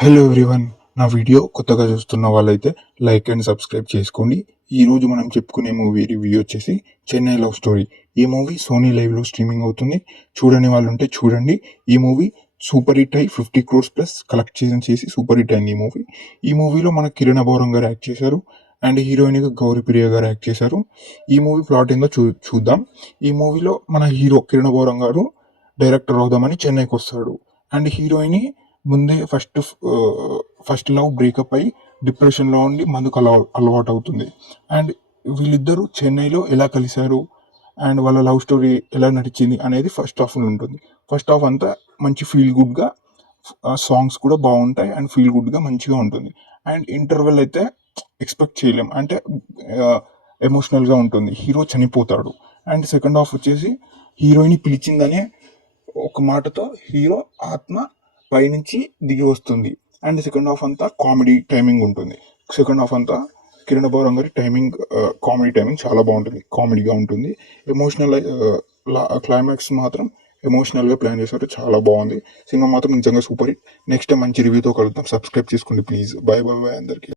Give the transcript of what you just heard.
Hello everyone. నా video కొత్తగా చూస్తున్న వాళ్ళైతే లైక్ అండ్ సబ్స్క్రైబ్ చేసుకోండి. ఈరోజు మనం చెప్పుకునే మూవీ రివ్యూ వచ్చేసి చెన్నై లవ్ స్టోరీ. ఈ మూవీ సోనీ లైవ్లో స్ట్రీమింగ్ అవుతుంది. చూడని వాళ్ళు ఉంటే చూడండి. ఈ మూవీ సూపర్ హిట్ అయి 50 crores ప్లస్ కలెక్ట్ చేసి సూపర్ హిట్ అయింది ఈ మూవీ. ఈ మూవీలో మన కిరణ్ అబోరం గారు యాక్ట్ చేశారు అండ్ హీరోయిన్గా గౌరీ ప్రియ గారు యాక్ట్ చేశారు. ఈ మూవీ ప్లాట్ ఏందో చూద్దాం. ఈ మూవీలో మన హీరో కిరణ్ అబోరం గారు డైరెక్టర్ అవుదామని చెన్నైకి వస్తాడు అండ్ హీరోయిన్ ముందే ఫస్ట్ లవ్ బ్రేకప్ అయ్యి డిప్రెషన్లో ఉండి మందుకు అలవాటు అవుతుంది. అండ్ వీళ్ళిద్దరూ చెన్నైలో ఎలా కలిశారు అండ్ వాళ్ళ లవ్ స్టోరీ ఎలా నడిచింది అనేది ఫస్ట్ హాఫ్ ఉంటుంది. ఫస్ట్ హాఫ్ అంతా మంచి ఫీల్ గుడ్గా, సాంగ్స్ కూడా బాగుంటాయి అండ్ ఫీల్ గుడ్గా మంచిగా ఉంటుంది. అండ్ ఇంటర్వెల్ అయితే ఎక్స్పెక్ట్ చేయలేం, అంటే ఎమోషనల్గా ఉంటుంది. హీరో చనిపోతాడు అండ్ సెకండ్ హాఫ్ వచ్చేసి హీరోయిన్ పిలిచిందనే ఒక మాటతో హీరో ఆత్మ పైనుంచి దిగి వస్తుంది. అండ్ సెకండ్ హాఫ్ అంతా కామెడీ టైమింగ్ ఉంటుంది. సెకండ్ హాఫ్ అంతా కిరణ్ అబోరం గారి టైమింగ్, కామెడీ టైమింగ్ చాలా బాగుంటుంది, కామెడీగా ఉంటుంది. ఎమోషనల్ క్లైమాక్స్ మాత్రం ఎమోషనల్గా ప్లాన్ చేశారు, చాలా బాగుంది. సినిమా మాత్రం నిజంగా సూపర్ హిట్. నెక్స్ట్ టైం మంచి రివ్యూతో కలుద్దాం. సబ్స్క్రైబ్ చేసుకోండి ప్లీజ్. బాయ్ బాయ్ బాయ్ అందరికీ.